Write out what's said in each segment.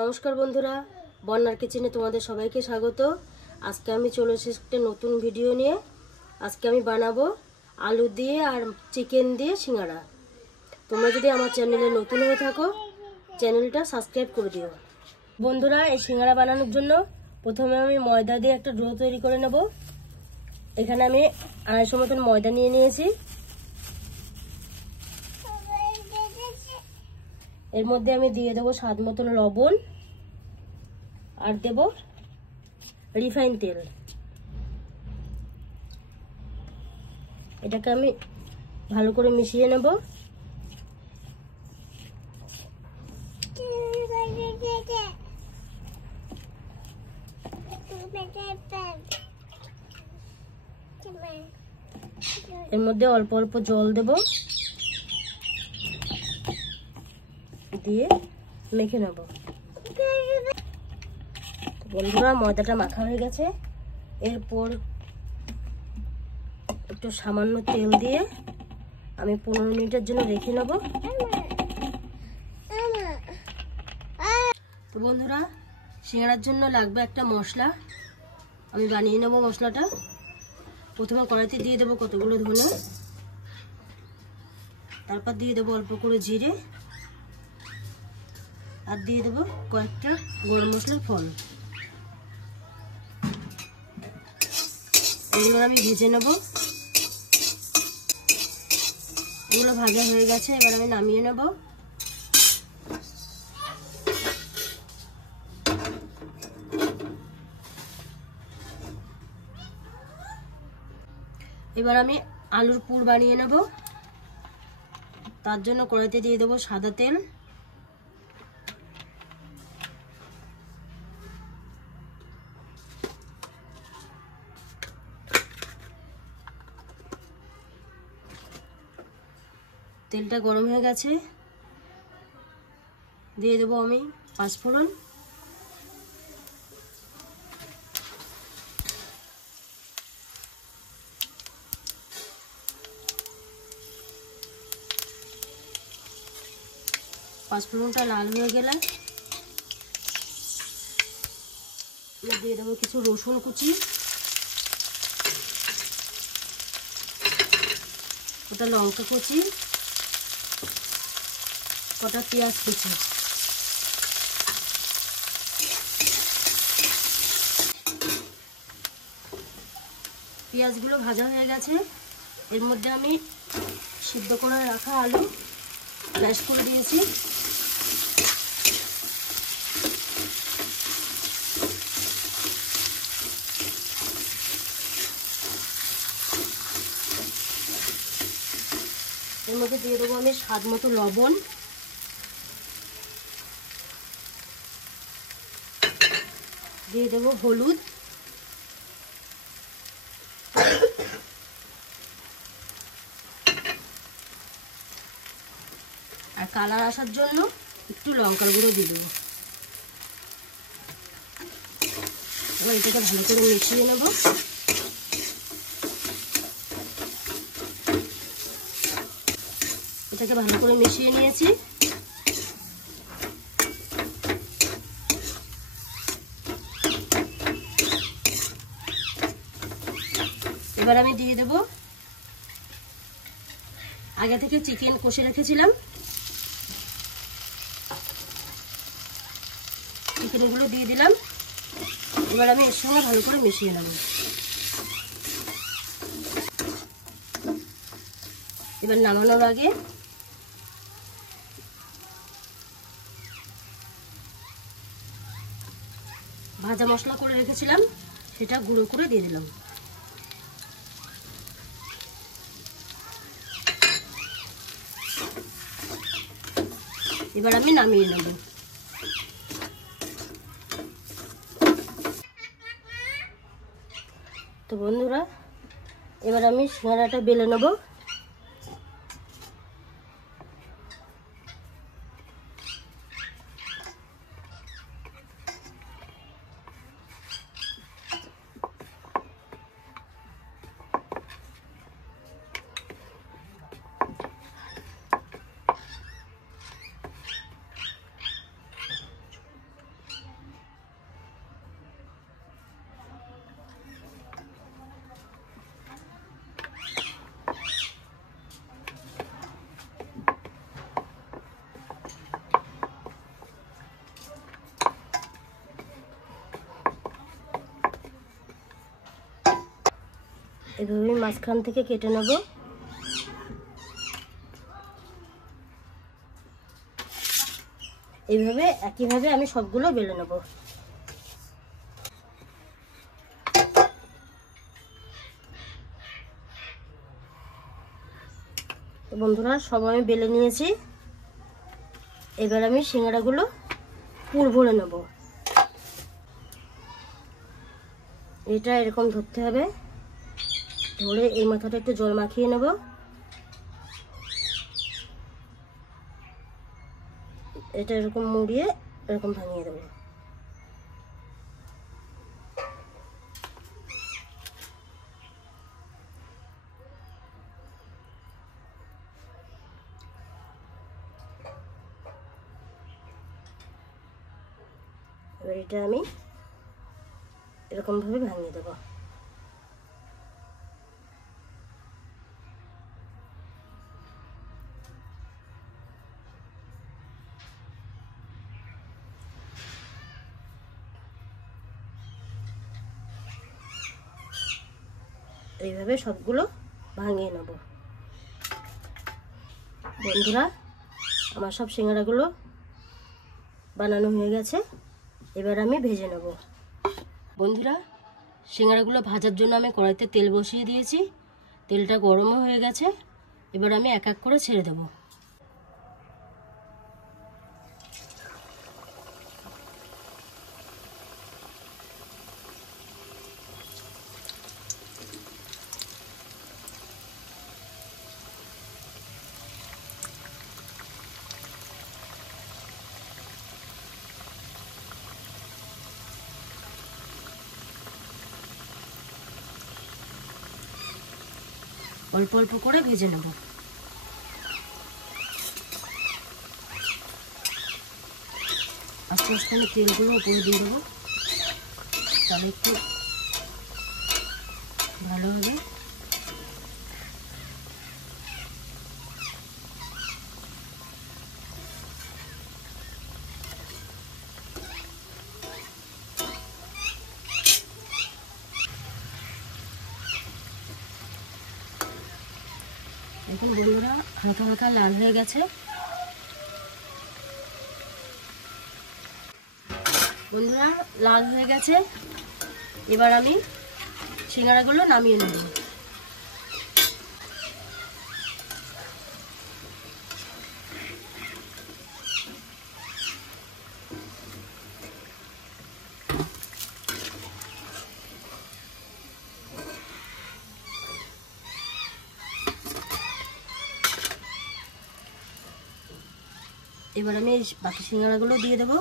নমস্কার বন্ধুরা, বন্যার কিচেনে তোমাদের সবাইকে স্বাগত। আজকে আমি চলে এসেছি একটা নতুন ভিডিও নিয়ে। আজকে আমি বানাবো আলু দিয়ে আর চিকেন দিয়ে সিঙ্গাড়া। তোমরা যদি আমার চ্যানেলে নতুন হয়ে থাকো, চ্যানেলটা সাবস্ক্রাইব করে দিও। বন্ধুরা, এই সিঙ্গাড়া বানানোর জন্য প্রথমে আমি ময়দা দিয়ে একটা ডো তৈরি করে নেব। এখানে আমি 250 মতন ময়দা নিয়ে নিয়েছি। এর মধ্যে আমি দিয়ে দেবো স্বাদ মতন লবণ আর দেব রিফাইন তেল। এটাকে আমি ভালো করে মিশিয়ে নেব। এর মধ্যে অল্প অল্প জল দেব, দিয়ে মেখে নেব। বন্ধুরা, ময়দাটা মাখা হয়ে গেছে। এরপর একটু সামান্য তেল দিয়ে আমি 15 মিনিটের জন্য রেখে নেব। তো বন্ধুরা, সিঙ্গাড়ার জন্য লাগবে একটা মশলা। আমি বানিয়ে নেব মশলাটা। প্রথমে কড়াইতে দিয়ে দেবো কতগুলো ধনে, তারপর দিয়ে দেবো অল্প করে জিরে, আর দিয়ে দেবো কয়েকটা গরম মশলার ফল। এগুলো আমি ভেজে নেব। এগুলো ভাজা হয়ে গেছে, এবার আমি নামিয়ে নেব। এবার আমি আলুর পুর বানিয়ে নেব। তার জন্য কড়াইতে দিয়ে দেবো সাদা তেল, তেলটা গরম হয়ে গেছে। দিয়ে দেবো আমি 5 ফোড়ন, পাঁচফোড়নটা লাল হয়ে গেলে দিয়ে দেবো কিছু রসুন কুচি, ওটা লঙ্কা কুচি, কটা পেঁয়াজ কুচি। পেঁয়াজগুলো ভাজা হয়ে গেছে। এর মধ্যে আমি সিদ্ধ করে রাখা আলু ম্যাশ করে দিয়েছি। এর মধ্যে দিয়ে দেবো আমি স্বাদ মতো লবণ, দিয়ে দেবো হলুদ, আর কালার আসার জন্য একটু লঙ্কার গুঁড়ো দিয়ে দেবো। এবার এটাকে ভালো করে মিশিয়ে নেব। এটাকে ভালো করে মিশিয়ে নিয়েছি। এবার আমি দিয়ে দেব আগে থেকে চিকেন কষে রেখেছিলাম, চিকেনগুলো দিয়ে দিলাম। এবার আমি এর সঙ্গে ভালো করে মিশিয়ে নেব। এবার নামানোর আগে ভাজা মশলা করে রেখেছিলাম, সেটা গুঁড়ো করে দিয়ে দিলাম। এবার আমি নামিয়ে নেব। তো বন্ধুরা, এবার আমি সিঙ্গাড়াটা বেলে নেব। এভাবে মাঝখান থেকে কেটে নেব। এইভাবে একইভাবে আমি সবগুলো বেলে নেব। তো বন্ধুরা, সব আমি বেলে নিয়েছি। এবার আমি সিঙ্গাড়াগুলো পুর ভরে নেব। এটা এরকম ধরতে হবে, ধরে এই মাথাটা একটু জল মাখিয়ে নেব। এটা এরকম মুড়িয়ে এরকম ভাঙিয়ে দেবো। এবার এটা আমি এরকম ভাবে ভাঙিয়ে দেবো। এইভাবে সবগুলো ভাঙিয়ে নেব। বন্ধুরা, আমার সব সিঙ্গাড়াগুলো বানানো হয়ে গেছে। এবার আমি ভেজে নেব। বন্ধুরা, সিঙ্গাড়াগুলো ভাজার জন্য আমি কড়াইতে তেল বসিয়ে দিয়েছি। তেলটা গরমও হয়ে গেছে। এবার আমি এক এক করে ছেড়ে দেব। অল্প অল্প করে ভেজে নেব। আস্তে আস্তে আমি তেলগুলো উপরে দিয়ে দেবো, তাহলে একটু ভালো হবে। এখন বন্ধুরা, হালকা হালকা লাল হয়ে গেছে। বন্ধুরা, লাল হয়ে গেছে। এবার আমি সিঙ্গাড়াগুলো নামিয়ে নেব। এবার আমি বাকি সিঙ্গাড়াগুলো দিয়ে দেবো।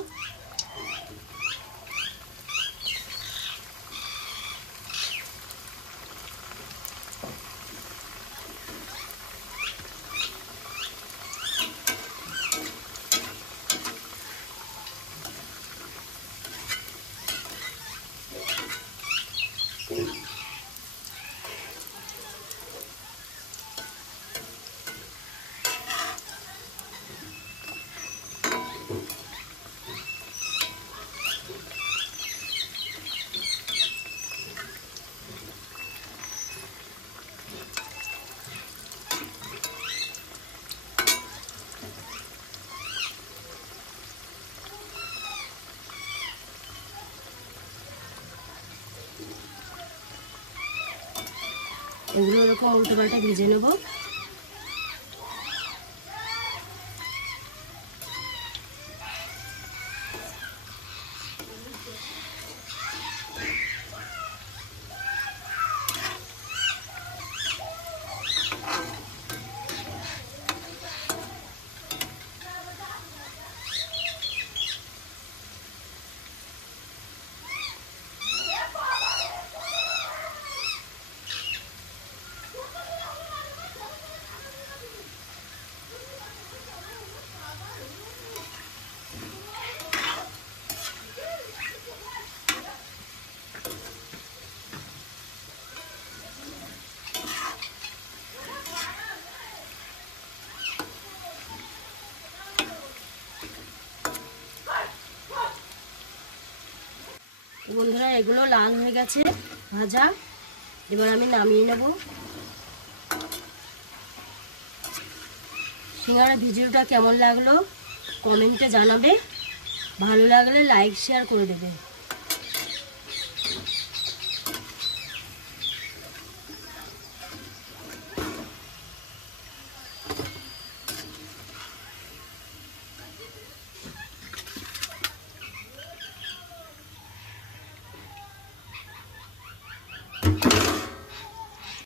এগুলো এরকম উল্টো পাল্টা ভেজে নেব। বন্ধুরা, এগুলো লাল হয়ে গেছে ভাজা। এবার আমি নামিয়ে নেব। সিঙ্গাড়া ভিডিওটা কেমন লাগলো কমেন্টে জানাবে, ভালো লাগলে লাইক শেয়ার করে দেবে।